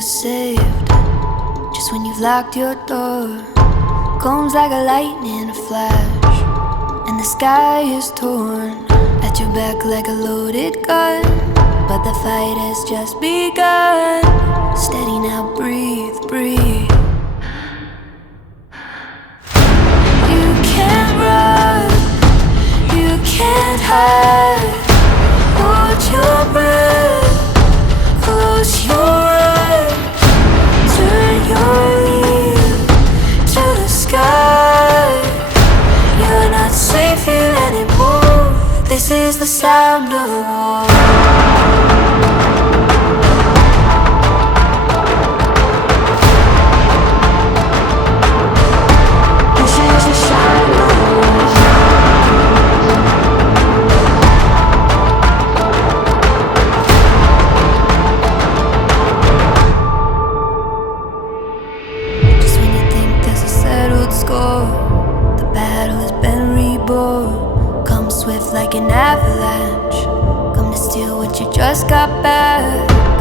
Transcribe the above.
are saved just when you've locked your door. Comes like a lightning flash, and the sky is torn at your back like a loaded gun. But the fight has just begun. Steady now, breathe, breathe. You can't run, you can't hide. Hold your breath, close your eyes. Turn your ear to the sky. You're not safe here anymore. This is the sound of war. The battle has been reborn. Come swift like an avalanche. Come to steal what you just got back.